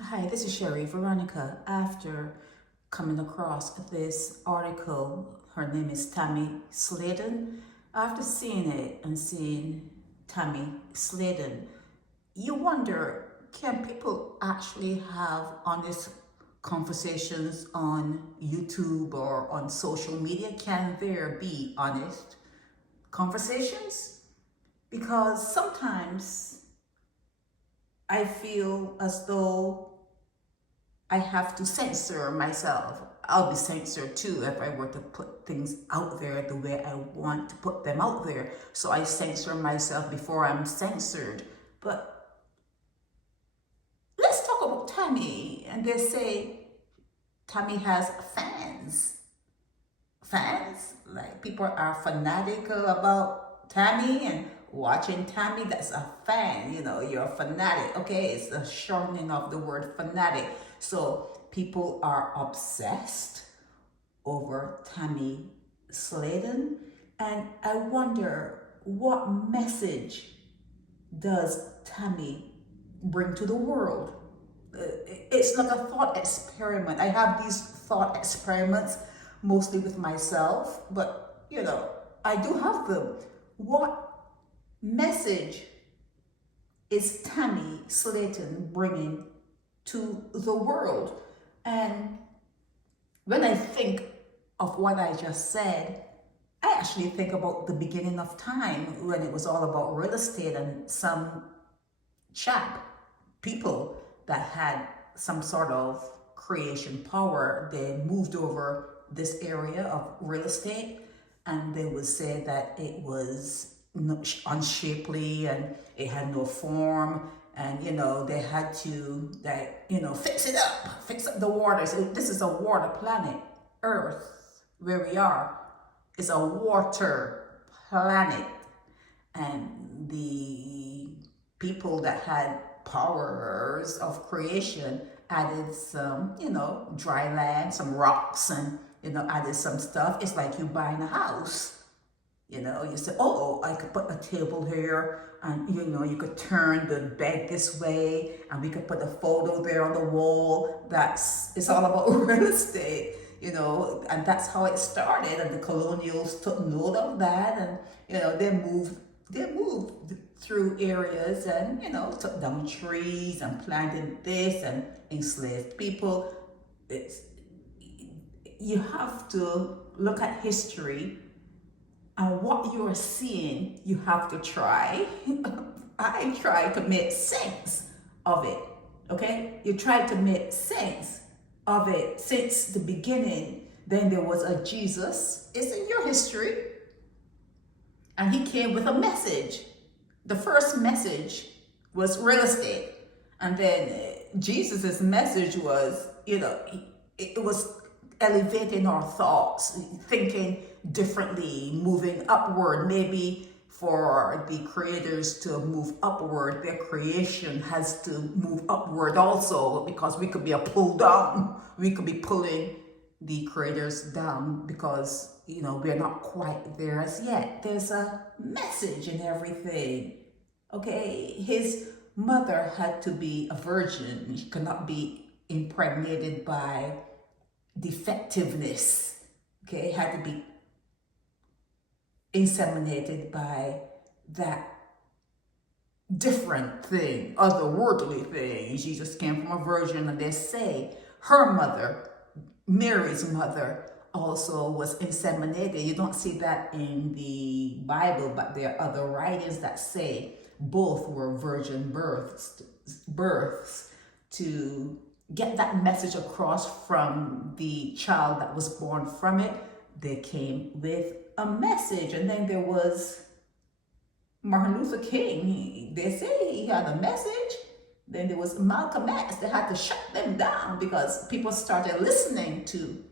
Hi, this is Sherry Veronica. After coming across this article, her name is Tammy Slaton. After seeing it and seeing Tammy Slaton, you wonder, can people actually have honest conversations on YouTube or on social media? Can there be honest conversations? Because sometimes I feel as though I have to censor myself. I'll be censored too if I were to put things out there the way I want to put them out there. So I censor myself before I'm censored. But let's talk about Tammy. And they say Tammy has fans. Fans? Like people are fanatical about Tammy and watching Tammy. That's a fan. You're a fanatic. Okay, it's a shortening of the word fanatic. So people are obsessed over Tammy Slaton. And I wonder, what message does Tammy bring to the world? It's like a thought experiment. I have these thought experiments mostly with myself, but I do have them. What message is Tammy Slaton bringing to the world? And when I think of what I just said, I actually think about the beginning of time when it was all about real estate and some people that had some sort of creation power. They moved over this area of real estate and they would say that it was unshapely and it had no form, and they had to fix up the water. So this is a water planet. Earth, where we are, is a water planet. And the people that had powers of creation added some, dry land, some rocks, and added some stuff. It's like you buying a house. You say, oh, I could put a table here, and you could turn the bed this way, and we could put a photo there on the wall. It's all about real estate, and that's how it started. And the colonials took note of that, and they moved through areas and took down trees and planted this and enslaved people. It's You have to look at history, and what you're seeing, you have to try. I try to make sense of it. Okay? You try to make sense of it since the beginning. Then there was a Jesus. It's in your history. And he came with a message. The first message was real estate. And then Jesus's message was, it was elevating our thoughts, thinking differently, moving upward. Maybe for the creators to move upward, their creation has to move upward also, because we could be a pull down. We could be pulling the creators down because we're not quite there as yet. There's a message in everything. Okay, his mother had to be a virgin. She could not be impregnated by defectiveness. Okay, had to be inseminated by that different thing, otherworldly thing. Jesus came from a virgin, and they say her mother, Mary's mother, also was inseminated. You don't see that in the Bible, but there are other writings that say both were virgin births to get that message across from the child that was born from it. They came with a message. And then there was Martin Luther King. They say he had a message. Then there was Malcolm X. They had to shut them down because people started listening to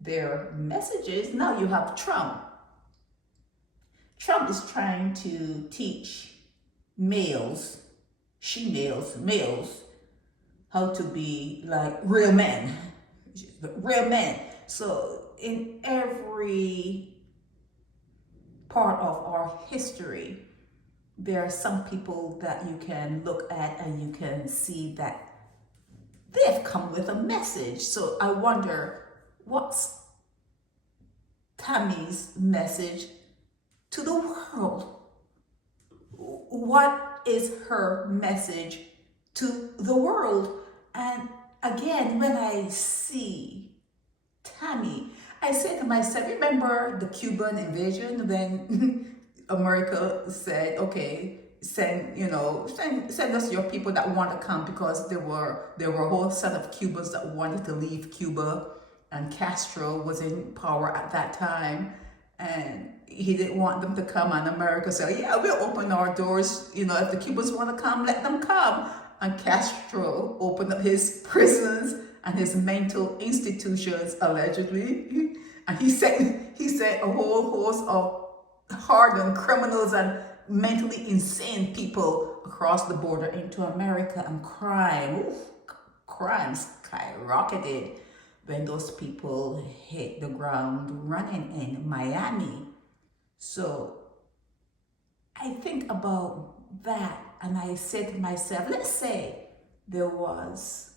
their messages. Now you have Trump. Trump is trying to teach males, males, how to be like real men. Real men. So in every part of our history, there are some people that you can look at and you can see that they've come with a message. So I wonder, what's Tammy's message to the world? What is her message to the world? And again, when I see Tammy, I say to myself, remember the Cuban invasion when America said, okay, send us your people that want to come, because there were a whole set of Cubans that wanted to leave Cuba, and Castro was in power at that time, and he didn't want them to come, and America said, yeah, we'll open our doors, if the Cubans want to come, let them come. And Castro opened up his prisons and his mental institutions, allegedly, and he sent a whole host of hardened criminals and mentally insane people across the border into America, and crime skyrocketed when those people hit the ground running in Miami. So I think about that, and I say to myself, let's say there was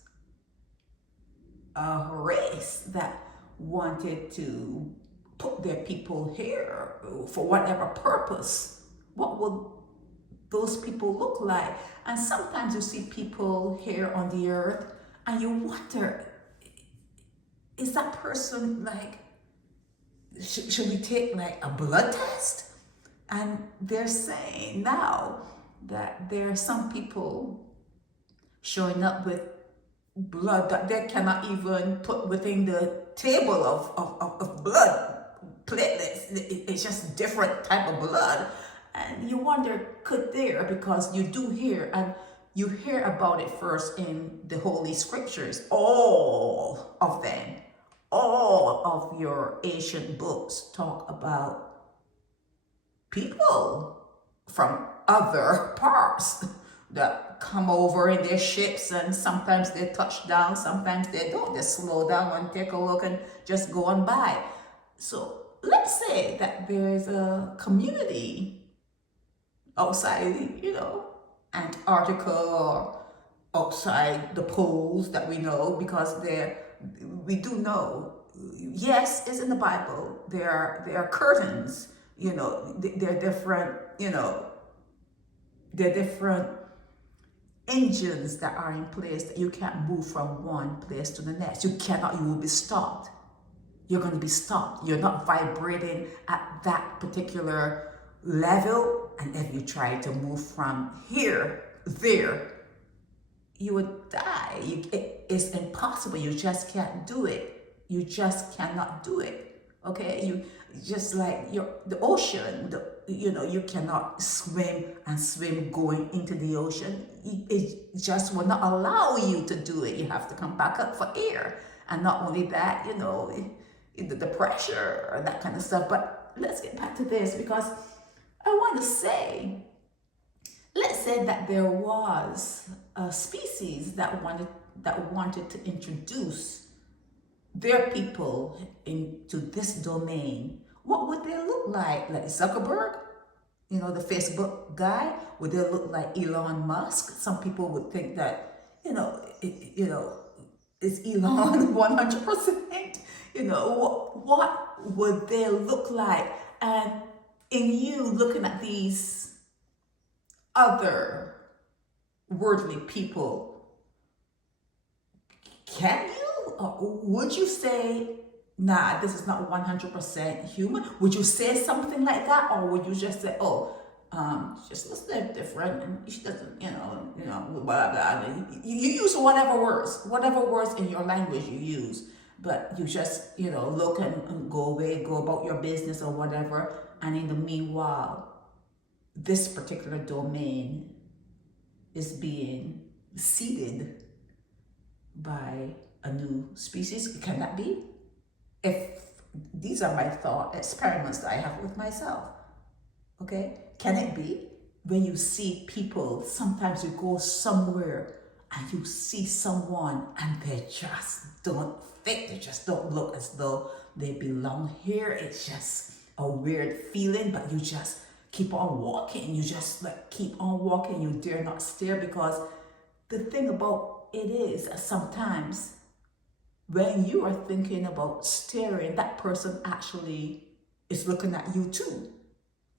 a race that wanted to put their people here for whatever purpose. What would those people look like? And sometimes you see people here on the earth and you wonder, is that person like, should we take like a blood test? And they're saying now that there are some people showing up with blood that they cannot even put within the table of blood platelets. It's just different type of blood. And you wonder, could there, because you do hear, and you hear about it first in the Holy Scriptures, all of them, all of your ancient books talk about people from other parts that come over in their ships, and sometimes they touch down, sometimes they don't. They slow down and take a look and just go on by. So let's say that there's a community outside, Antarctica, or outside the poles that we know, because we do know, yes, it's in the Bible. There are curtains, they're different, they're different engines that are in place that you can't move from one place to the next. You will be stopped. You're going to be stopped. You're not vibrating at that particular level. And if you try to move from here, there, you would die. It's impossible. You just can't do it. You just cannot do it. Okay? You just like the ocean, you cannot swim going into the ocean. It just will not allow you to do it. You have to come back up for air. And not only that, the pressure or that kind of stuff. But let's get back to this, because I want to say, let's say that there was a species that wanted to introduce their people into this domain. What would they look like? Like Zuckerberg, the Facebook guy? Would they look like Elon Musk? Some people would think that, is Elon 100%? What would they look like? And in you looking at these other worldly people, can you? Or would you say, nah, this is not 100% human? Would you say something like that? Or would you just say, just looks different, and she doesn't, blah, blah. You use whatever words in your language you use, but you just, look and go away, go about your business or whatever. And in the meanwhile, this particular domain is being seeded by a new species. Can that be? If these are my thought experiments that I have with myself, okay? Can it be? When you see people, sometimes you go somewhere and you see someone and they just don't fit, they just don't look as though they belong here. It's just a weird feeling, but you just keep on walking. You just keep on walking. You dare not stare, because the thing about it is sometimes when you are thinking about staring, that person actually is looking at you too.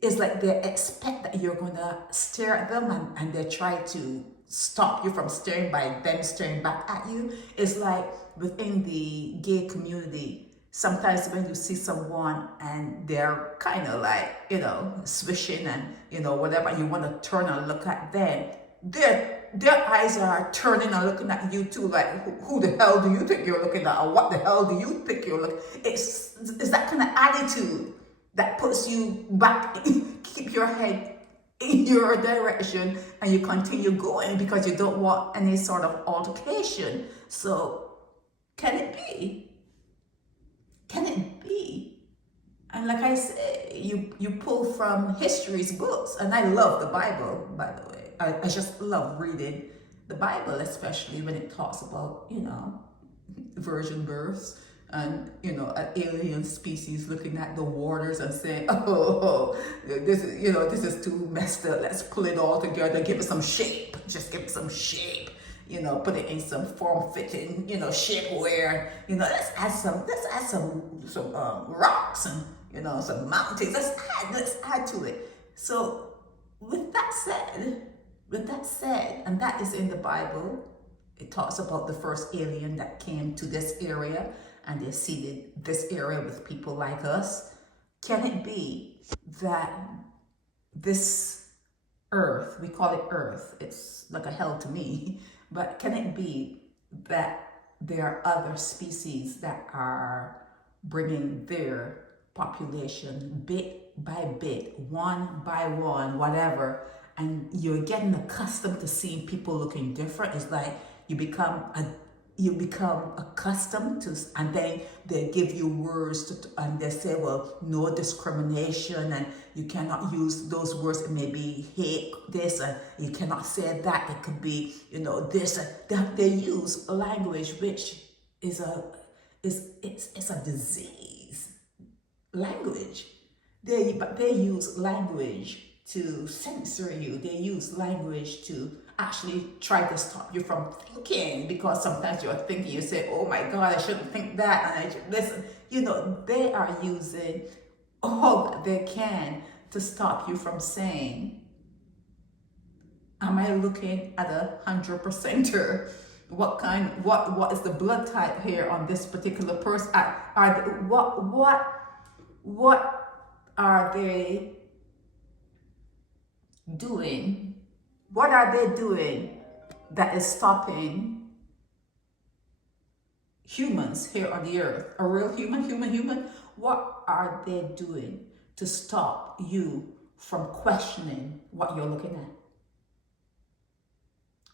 It's like they expect that you're going to stare at them, and they try to stop you from staring by them staring back at you. It's like within the gay community, sometimes when you see someone and they're kind of like, swishing and, whatever, you want to turn and look at them, their eyes are turning and looking at you too, like, who the hell do you think you're looking at, or what the hell do you think you're looking at? It's that kind of attitude that puts you back, keep your head in your direction, and you continue going because you don't want any sort of altercation. So, can it be? Can it be? And like I say, you pull from history's books, and I love the Bible, by the way. I just love reading the Bible, especially when it talks about, virgin births and, an alien species looking at the waters and saying, oh, this is too messed up. Let's pull it all together, give it some shape. Just give it some shape. Put it in some form-fitting, shapewear. Let's add some rocks and some mountains. Let's add to it. So with that said, and that is in the Bible, it talks about the first alien that came to this area, and they seeded this area with people like us. Can it be that this earth, we call it earth, it's like a hell to me, but can it be that there are other species that are bringing their population bit by bit, one by one, whatever, and you're getting accustomed to seeing people looking different? It's like you become accustomed to, and then they give you words and they say, well, no discrimination, and you cannot use those words. It may be hate this, and you cannot say that. It could be, this. They use language which is a disease. Language. They use language to censor you. They use language to actually try to stop you from thinking, because sometimes you're thinking, you say, oh my God, I shouldn't think that, and I should listen. They are using all that they can to stop you from saying, am I looking at 100%er? What is the blood type here on this particular person? What are they doing? What are they doing that is stopping humans here on the earth? A real human? What are they doing to stop you from questioning what you're looking at?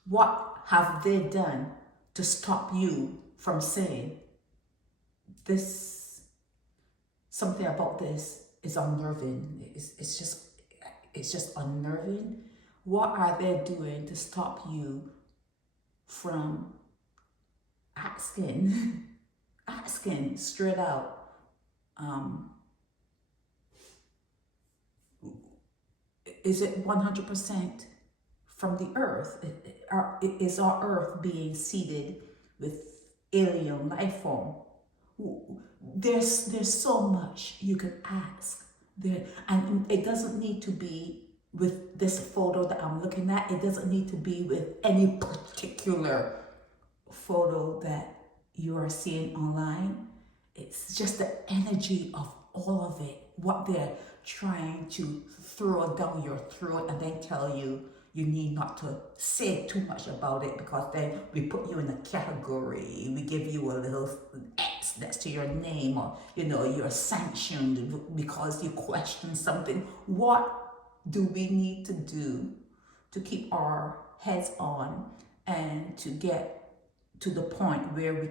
What have they done to stop you from saying, something about this is unnerving? It's just unnerving. What are they doing to stop you from asking straight out, is it 100% from the earth? Is our earth being seeded with alien life form? There's so much you could ask there, and it doesn't need to be with this photo that I'm looking at. It doesn't need to be with any particular photo that you are seeing online. It's just the energy of all of it, what they're trying to throw down your throat and then tell you you need not to say too much about it, because then we put you in a category, we give you a little X next to your name, or you're sanctioned because you question something. What do we need to do to keep our heads on and to get to the point where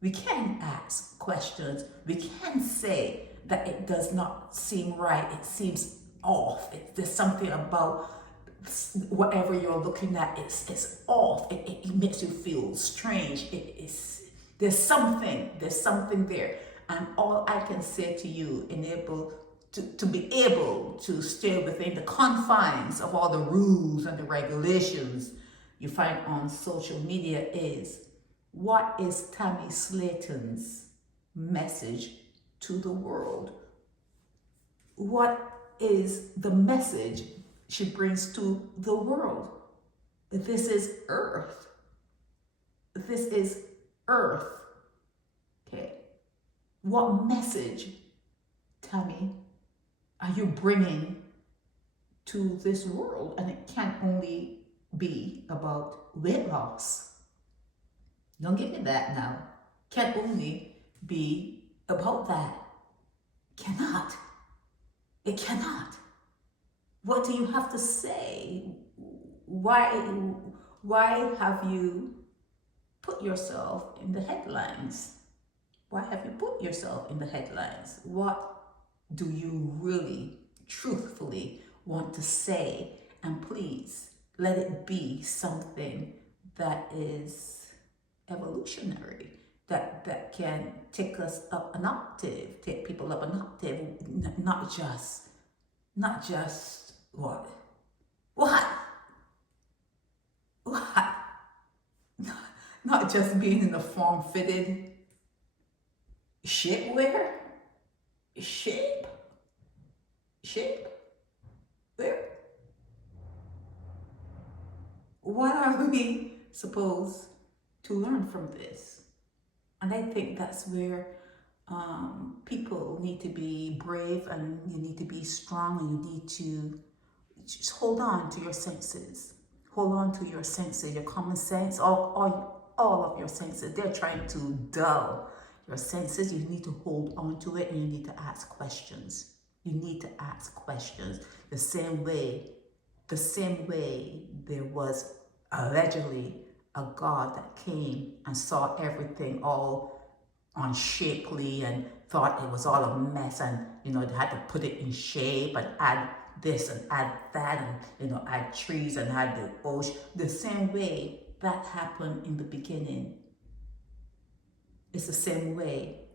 we can ask questions, we can say that it does not seem right, it seems off, there's something about whatever you're looking at, it's off, it makes you feel strange, there's something there. And all I can say to you, to be able to stay within the confines of all the rules and the regulations, you find on social media is, what is Tammy Slaton's message to the world? What is the message she brings to the world? This is earth. This is earth. Okay. What message, Tammy, are you bringing to this world? And it can't only be about weight loss. Don't give me that now. Can't only be about that. Cannot. It cannot. What do you have to say? Why have you put yourself in the headlines? Why have you put yourself in the headlines? What do you really, truthfully want to say? And please, let it be something that is evolutionary, that can take us up an octave, take people up an octave, not just what? Not just being in a form-fitted shapewear? Shape? Where? What are we supposed to learn from this? And I think that's where people need to be brave, and you need to be strong, and you need to just hold on to your senses. Hold on to your senses, your common sense, all of your senses. They're trying to dull your senses. You need to hold on to it, and you need to ask questions. You need to ask questions. The same way there was allegedly a God that came and saw everything all unshapely and thought it was all a mess, and they had to put it in shape and add this and add that, and add trees and add the ocean. The same way that happened in the beginning, it's the same way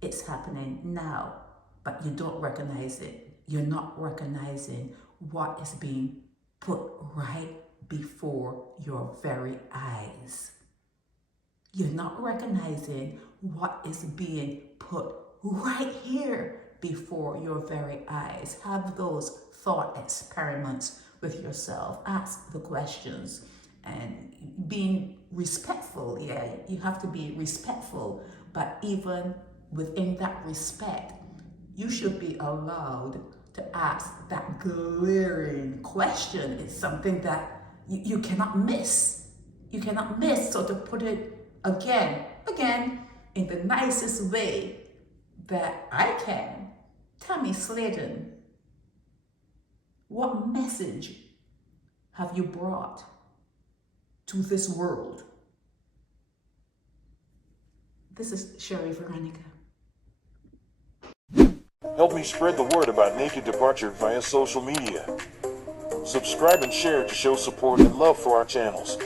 it's happening now, but you don't recognize it. You're not recognizing what is being put right before your very eyes. You're not recognizing what is being put right here before your very eyes. Have those thought experiments with yourself. Ask the questions, and being respectful. Yeah, you have to be respectful, but even within that respect, you should be allowed to ask that glaring question. It's something that you cannot miss. You cannot miss. So to put it again, in the nicest way that I can, Tammy Slaton, what message have you brought to this world? This is Sherry Veronica. Help me spread the word about Naked Departure via social media. Subscribe and share to show support and love for our channels.